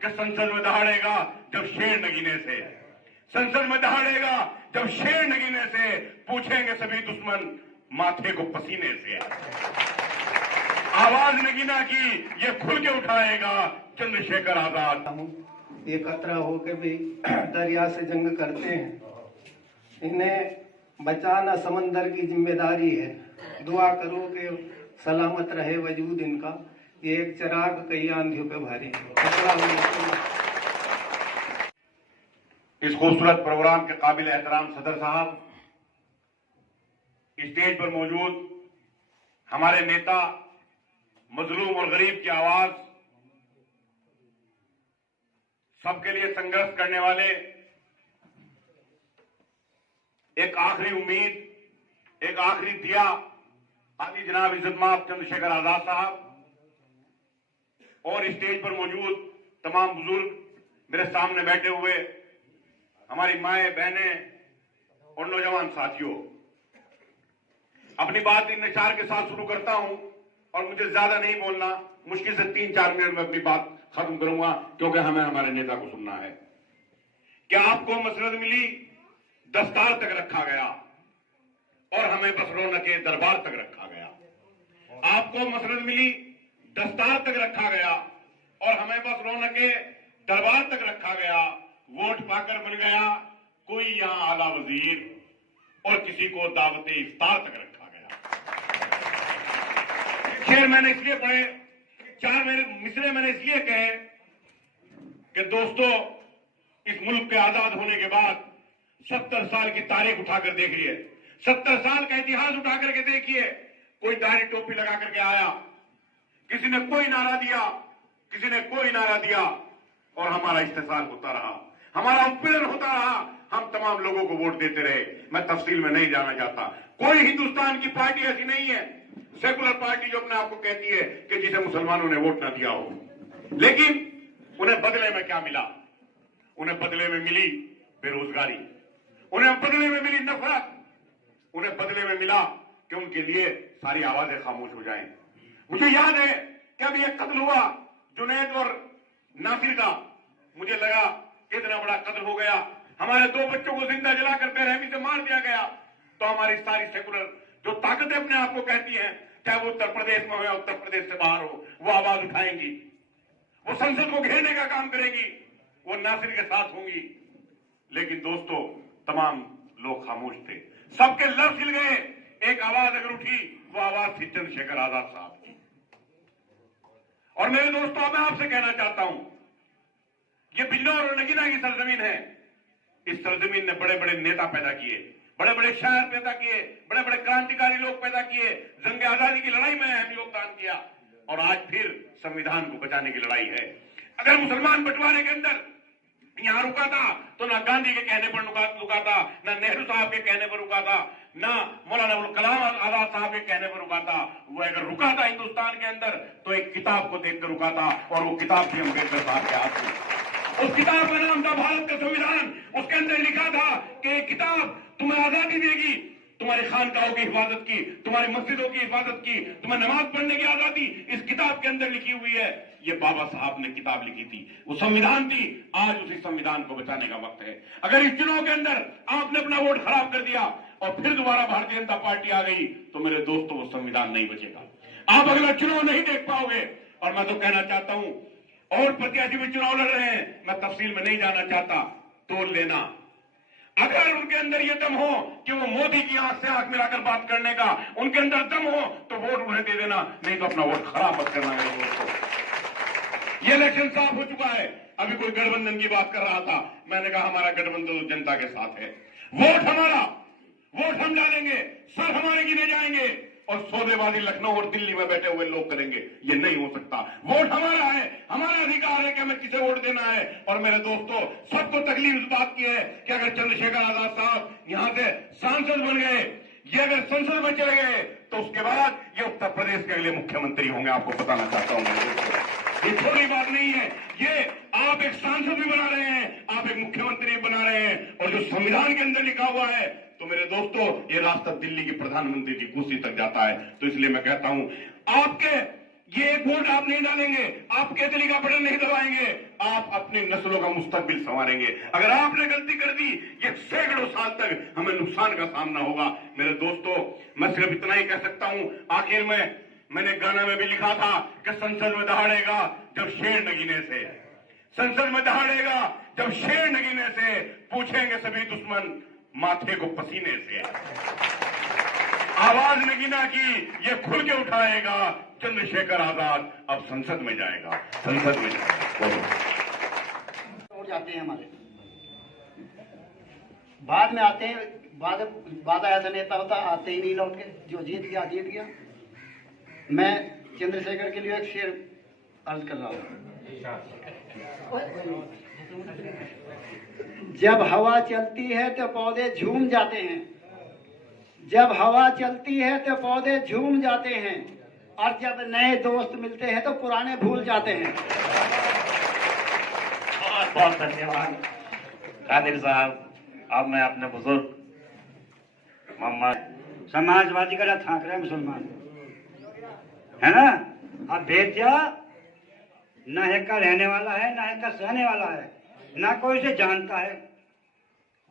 कि संसद में दहाड़ेगा जब शेर नगीने से, संसद में दहाड़ेगा जब शेर नगीने से, पूछेंगे सभी दुश्मन माथे को पसीने से। आवाज नगीना की ये खुल के उठाएगा चंद्रशेखर आजाद। एकत्र होकर भी दरिया से जंग करते हैं, इन्हें बचाना समंदर की जिम्मेदारी है। दुआ करो कि सलामत रहे वजूद इनका, ये एक चिराग कई आंधियों पे भारी। इस खूबसूरत प्रोग्राम के काबिल एहतराम सदर साहब, स्टेज पर मौजूद हमारे नेता, मजलूम और गरीब की आवाज, सबके लिए संघर्ष करने वाले, एक आखिरी उम्मीद, एक आखिरी दिया, आदि जनाब इज्जत-माब चंद्रशेखर आजाद साहब, और स्टेज पर मौजूद तमाम बुजुर्ग, मेरे सामने बैठे हुए हमारी माएं, बहनें और नौजवान साथियों, अपनी बात इन निचार के साथ शुरू करता हूं और मुझे ज्यादा नहीं बोलना, मुश्किल से 3-4 मिनट में अपनी बात खत्म करूंगा, क्योंकि हमें हमारे नेता को सुनना है। क्या आपको मसरत मिली, दस्तार तक रखा गया और हमें बस रौनके दरबार तक रखा गया। आपको मसरत मिली, दस्तार तक रखा गया और हमें बस रौनके दरबार तक रखा गया। वोट पाकर बन गया कोई यहां आला वजीर और किसी को दावते इफ्तार तक रखा गया। शेर मैंने इसलिए पढ़े, 4 मेरे मिसरे मैंने इसलिए कहे कि दोस्तों, इस मुल्क के आजाद होने के बाद 70 साल की तारीख उठाकर देखिए, 70 साल का इतिहास उठा करके देखिए। कोई दाढ़ी टोपी लगा करके आया, किसी ने कोई नारा दिया, किसी ने कोई नारा दिया और हमारा इस्तेसाल होता रहा, हमारा उत्पीड़न होता रहा, हम तमाम लोगों को वोट देते रहे। मैं तफसील में नहीं जाना चाहता। कोई हिंदुस्तान की पार्टी ऐसी नहीं है, सेकुलर पार्टी, जो अपने आप को कहती है कि जिसे मुसलमानों ने वोट ना दिया हो। लेकिन उन्हें बदले में क्या मिला? उन्हें बदले में मिली बेरोजगारी, उन्हें बदले में मिली नफरत, उन्हें बदले में मिला कि उनके लिए सारी आवाजें खामोश हो जाएं। मुझे याद है कि अभी एक कत्ल हुआ जुनैद और नासिर का, मुझे लगा इतना बड़ा कत्ल हो गया, हमारे 2 बच्चों को जिंदा जलाकर बेरहमी से मार दिया गया, तो हमारी सारी सेकुलर जो ताकतें अपने आप को कहती हैं, चाहे वो उत्तर प्रदेश में हो या उत्तर प्रदेश से बाहर हो, वो आवाज उठाएंगी, वो संसद को घेरने का काम करेगी, वो नासिर के साथ होंगी। लेकिन दोस्तों, तमाम लोग खामोश थे, सबके लफ्ज हिल गए। एक आवाज अगर उठी, वो आवाज थी चंद्रशेखर आजाद साहब की। और मेरे दोस्तों, मैं आपसे कहना चाहता हूं, ये बिल्लौर और नगीना की सरजमीन है। इस सरजमीन ने बड़े बड़े नेता पैदा किए, बड़े बड़े शायर पैदा किए, बड़े बड़े क्रांतिकारी लोग पैदा किए, जंग आजादी की लड़ाई में अहम योगदान किया, और आज फिर संविधान को बचाने की लड़ाई है। अगर मुसलमान बंटवारे के अंदर यहां रुका था, तो ना गांधी के कहने पर रुका था, ना नेहरू साहब के कहने पर रुका था, ना मौलाना अबुल कलाम आजाद साहब के कहने पर रुका था। वो अगर रुका था हिंदुस्तान के अंदर, तो एक किताब को देखकर रुका था, और वो किताब थी अम्बेडकर साहब के हाथ में। उस किताब का नाम था भारत का संविधान। उसके अंदर लिखा था कि एक किताब तुम्हें आजादी देगी, तुम्हारी खानकाहों की हिफाजत की, तुम्हारी मस्जिदों की हिफाजत की, तुम्हें नमाज पढ़ने की आजादी इस किताब के अंदर लिखी हुई है। ये बाबा साहब ने किताब लिखी थी, वो संविधान थी। आज उसी संविधान को बचाने का वक्त है। अगर इस चुनाव के अंदर आपने अपना वोट खराब कर दिया और फिर दोबारा भारतीय जनता पार्टी आ गई, तो मेरे दोस्तों, वो संविधान नहीं बचेगा। आप अगला चुनाव नहीं देख पाओगे। और मैं तो कहना चाहता हूं, और प्रत्याशी भी चुनाव लड़ रहे हैं, मैं तफसील में नहीं जाना चाहता, तोड़ लेना। अगर उनके अंदर ये दम हो कि वो मोदी की आंख से आंख मिलाकर बात करने का उनके अंदर दम हो, तो वोट उन्हें दे देना, नहीं तो अपना वोट खराब मत करना मेरे दोस्तों। ये इलेक्शन साफ हो चुका है। अभी कोई गठबंधन की बात कर रहा था, मैंने कहा हमारा गठबंधन जनता के साथ है। वोट हमारा, वोट हम डालेंगे, सर हमारे गिने जाएंगे, और सौदेबाजी लखनऊ और दिल्ली में बैठे हुए लोग करेंगे। ये नहीं हो सकता। वोट हमारा है, हमारा अधिकार है कि हमें किसे वोट देना है। और मेरे दोस्तों, सबको तकलीफ इस बात की है कि अगर चंद्रशेखर आजाद साहब यहां से सांसद बन गए, ये अगर संसद में चले गए, तो उसके बाद ये उत्तर प्रदेश के अगले मुख्यमंत्री होंगे। आपको बताना चाहता हूं मेरे दोस्तों, ये थोड़ी बात नहीं है। ये आप एक सांसद भी बना रहे हैं, आप एक मुख्यमंत्री भी बना रहे हैं, और जो संविधान के अंदर लिखा हुआ है, तो मेरे दोस्तों, ये रास्ता दिल्ली के प्रधानमंत्री की कुर्सी तक जाता है। तो इसलिए मैं कहता हूं, आपके ये एक वोट आप नहीं डालेंगे, आप केतली का बटन नहीं दबाएंगे, आप अपनी नस्लों का मुस्तकबिल संवारेंगे। अगर आपने गलती कर दी, ये सैकड़ों साल तक हमें नुकसान का सामना होगा। मेरे दोस्तों, मैं सिर्फ इतना ही कह सकता हूं। आखिर में मैंने गाना में भी लिखा था कि संसद में दहाड़ेगा जब शेर नगीने से, संसद में दहाड़ेगा जब शेर नगीने से, पूछेंगे सभी दुश्मन माथे को पसीने से। आवाज नगीना की ये खुल के उठाएगा, चंद्रशेखर आजाद अब संसद में जाएगा, संसद में जाएगा। उड़ जाते हैं हमारे, बाद में आते हैं, बाद ऐसा नेता होता आते ही नहीं लौट के, जो जीत गया जीत गया। मैं चंद्रशेखर के लिए एक शेर अर्ज कर रहा हूँ। जब हवा चलती है तो पौधे झूम जाते हैं, जब हवा चलती है तो पौधे झूम जाते हैं, और जब नए दोस्त मिलते हैं तो पुराने भूल जाते हैं। बहुत बहुत धन्यवाद कादिर साहब। अब मैं अपने बुजुर्ग मोहम्मद समाजवादी का ठाकरे मुसलमान है ना, अब भेजा न है का रहने वाला है, ना है का सहने वाला है, ना कोई उसे जानता है।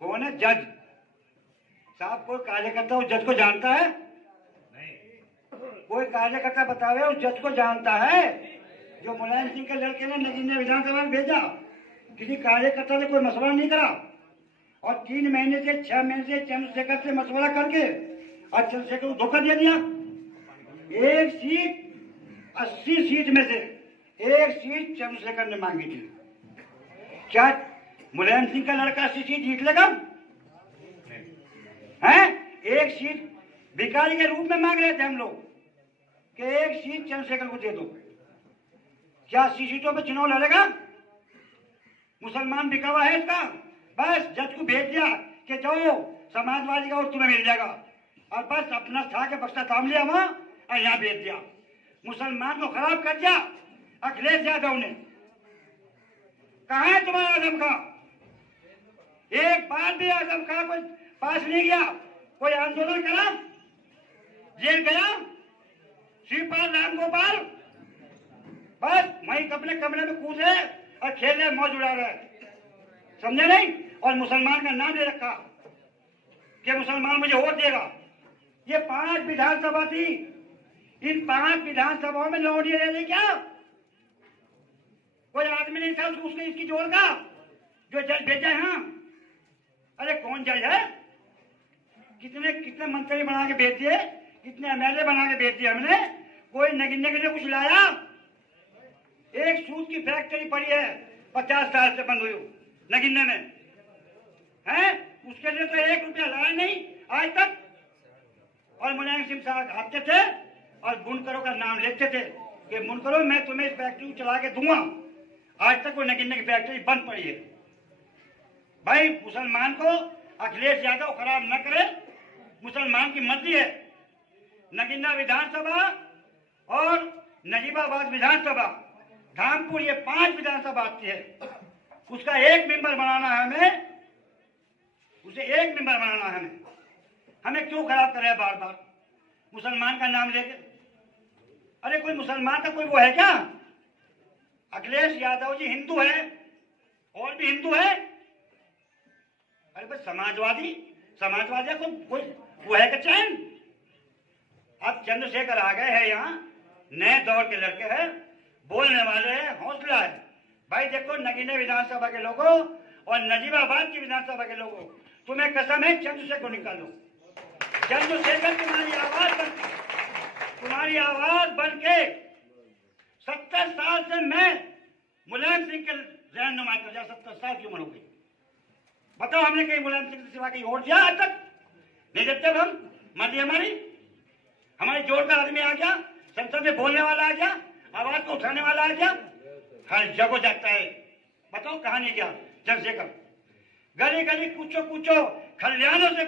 कौन है? जज साहब। कोई कार्यकर्ता उस जज को जानता है? कोई कार्यकर्ता बतावे उस जज को जानता है? जो मुलायम सिंह के लड़के ने नगीना विधानसभा में भेजा, किसी कार्यकर्ता ने कोई मशवरा नहीं करा, और 3 महीने से 6 महीने से चंद्रशेखर से मशवरा करके और चंद्रशेखर को धोखा दे दिया। एक सीट 80 सीट में से एक सीट चंद्रशेखर ने मांगी थी। क्या मुलायम सिंह का लड़का 80 सीट जीत लेगा? हैं? एक सीट भिखारी के रूप में मांग रहे थे हम लोग कि एक सीट चंद्रशेखर को दे दो। क्या 80 सीटों पर चुनाव लड़ेगा? मुसलमान बिका हुआ है इसका। बस जज को भेज दिया कि जाओ समाजवादी का और तुम्हें मिल जाएगा, और बस अपना था के बक्सा थाम लिया वहां और यहाँ भेज दिया। मुसलमान को खराब कर दिया अखिलेश यादव ने। कहाँ है तुम्हारा आजम खां? एक बार भी आजम खां को पास नहीं गया, कोई आंदोलन करा, जेल गया, श्रीपाल रामगोपाल बस वहीं अपने कमरे में कूदे और खेले, मौज उड़ा रहे, समझे नहीं? और मुसलमान का नाम ले रखा कि मुसलमान मुझे वोट देगा। ये 5 विधानसभा थी, इन 5 विधानसभाओं में लौटिए रह रहे क्या? कोई आदमी नहीं था उसने इसकी जोड़ का जो जज भेजा है। अरे कौन जज है? कितने कितने मंत्री बना के भेज दिए, कितने एमएलए बना के भेज दिए हमने। कोई नगीने के लिए कुछ लाया? एक सूत की फैक्ट्री पड़ी है 50 साल से बंद हुई नगीने में है, उसके लिए तो 1 रुपया लाया नहीं आज तक। और मुलायम सिंह साहब आते थे और बुनकरों का नाम लेते थे कि बुनकरों मैं तुम्हें इस फैक्ट्री को चला के दूंगा। आज तक वो नगीने की फैक्ट्री बंद पड़ी है। भाई मुसलमान को अखिलेश यादव खराब न करे, मुसलमान की मर्जी है। नगीना विधानसभा और नजीबाबाद विधानसभा, धामपुर, ये 5 विधानसभा आती है। उसका 1 मेंबर बनाना है हमें, उसे 1 मेंबर बनाना है हमें। हमें क्यों खराब कर रहे हैं बार बार मुसलमान का नाम लेके? अरे कोई मुसलमान का कोई वो है क्या? अखिलेश यादव जी हिंदू है, और भी हिंदू है। अरे भाई समाजवादी को कोई वो है क्या चैन? अब चंद्रशेखर आ गए हैं यहाँ, नए दौर के लड़के हैं, बोलने वाले हैं, हौसला है। भाई देखो नगीने विधानसभा के लोगों और नजीबाबाद की विधानसभा के लोगों, तुम्हें कसम है चंद्रशेखर को निकालो। चंद्रशेखर तुम्हारी आवाज बन के 70 साल से मैं मुलायम सिंह के जहन नुमा कर जा। 70 साल की उम्र हो गई, बताओ हमने कहीं मुलायम सिंह के सिवा कहीं वोट दिया आज तक? नहीं देते हम, मर्जी हमारी जोड़ का आदमी आ गया, संसद में बोलने वाला आ गया, आवाज को उठाने वाला आ गया, हर जगह जाता है। बताओ कहां नहीं गया चंद्रशेखर? गली गली पूछो खलियानों से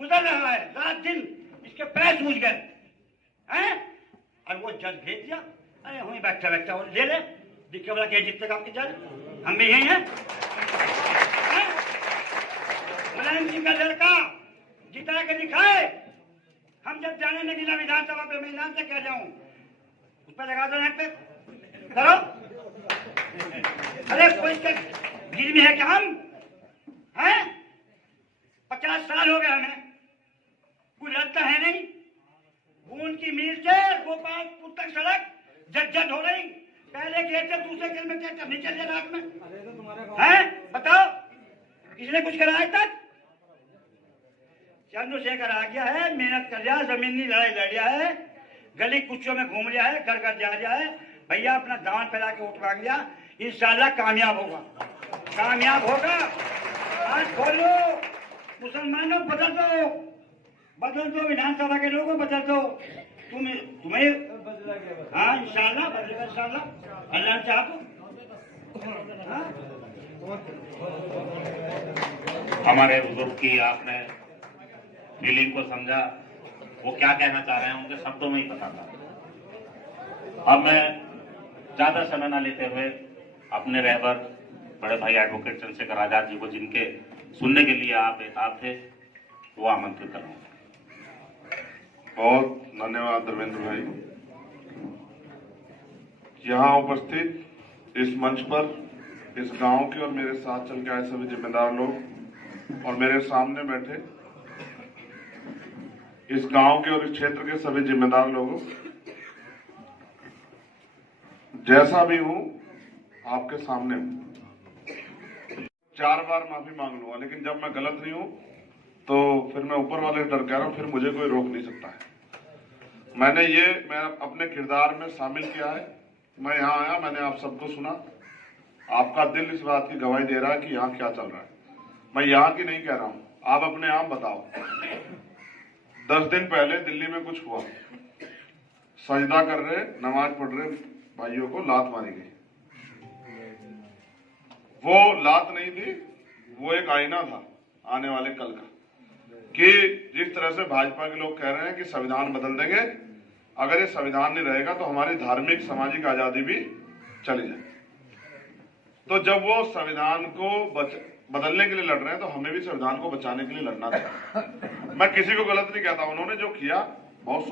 गुजर रहा है, रात दिन इसके पैर सूझ गए हैं, और वो जज भेज दिया। अरे वहीं बैठा ले ले, दिखे वाला क्या जीतेगा आपके जज? हम भी यही हैं। मुलायम सिंह का लड़का जिता के दिखाए। हम जब जाने नगीना विधानसभा पे, मैं नाम से कह जाऊं, उस पर लगा दो, पे करो। अरे कोई गिर में है क्या हम हैं? 50 साल हो गए हमें, कोई लगता है नहीं। खून की मील से गोपालपुर तक सड़क जद हो रही, पहले गेट से दूसरे गेट में क्या करनी चल रात में हैं? बताओ किसने कुछ करा है तक? चंद्रशेखर आ गया है, मेहनत कर लिया, जमीनी लड़ाई लड़ लिया है, गली कुचियों में घूम लिया है, घर घर जा लिया है, भैया अपना दान फैला के वोट मांग लिया। इंशाल्लाह कामयाब होगा, कामयाब होगा। आज खोलो मुसलमानों, बदल दो विधानसभा के लोगों, बदल दो। तुम्हें हाँ इंशाल्लाह बदलेगा, इंशाल्लाह अल्लाह चाहो। हमारे बुजुर्ग की आपने फीलिंग को समझा, वो क्या कहना चाह रहे हैं उनके शब्दों में ही पता था। अब मैं ज्यादा समय न लेते हुए अपने रहबर बड़े भाई एडवोकेट चंद्रशेखर आजाद जी को, जिनके सुनने के लिए आप बेताब थे, वो आमंत्रित कर रहा हूं। बहुत धन्यवाद धर्मेंद्र भाई। यहाँ उपस्थित इस मंच पर इस गांव के और मेरे साथ चल के आए सभी जिम्मेदार लोग और मेरे सामने बैठे इस गांव के और इस क्षेत्र के सभी जिम्मेदार लोगों, जैसा भी हूं आपके सामने हूं। 4 बार माफी मांग लूंगा, लेकिन जब मैं गलत नहीं हूं तो फिर मैं ऊपर वाले डर कह रहा हूं, फिर मुझे कोई रोक नहीं सकता है। मैं अपने किरदार में शामिल किया है। मैं यहाँ आया, मैंने आप सबको सुना, आपका दिल इस बात की गवाही दे रहा है कि यहाँ क्या चल रहा है। मैं यहाँ की नहीं कह रहा हूँ, आप अपने आप बताओ। 10 दिन पहले दिल्ली में कुछ हुआ, सजदा कर रहे, नमाज पढ़ रहे भाइयों को लात मारी गई। वो लात नहीं थी, वो एक आईना था आने वाले कल का, कि जिस तरह से भाजपा के लोग कह रहे हैं कि संविधान बदल देंगे, अगर ये संविधान नहीं रहेगा तो हमारी धार्मिक सामाजिक आजादी भी चली जाए। तो जब वो संविधान को बदलने के लिए लड़ रहे हैं, तो हमें भी संविधान को बचाने के लिए लड़ना था। मैं किसी को गलत नहीं कहता, उन्होंने जो किया बहुत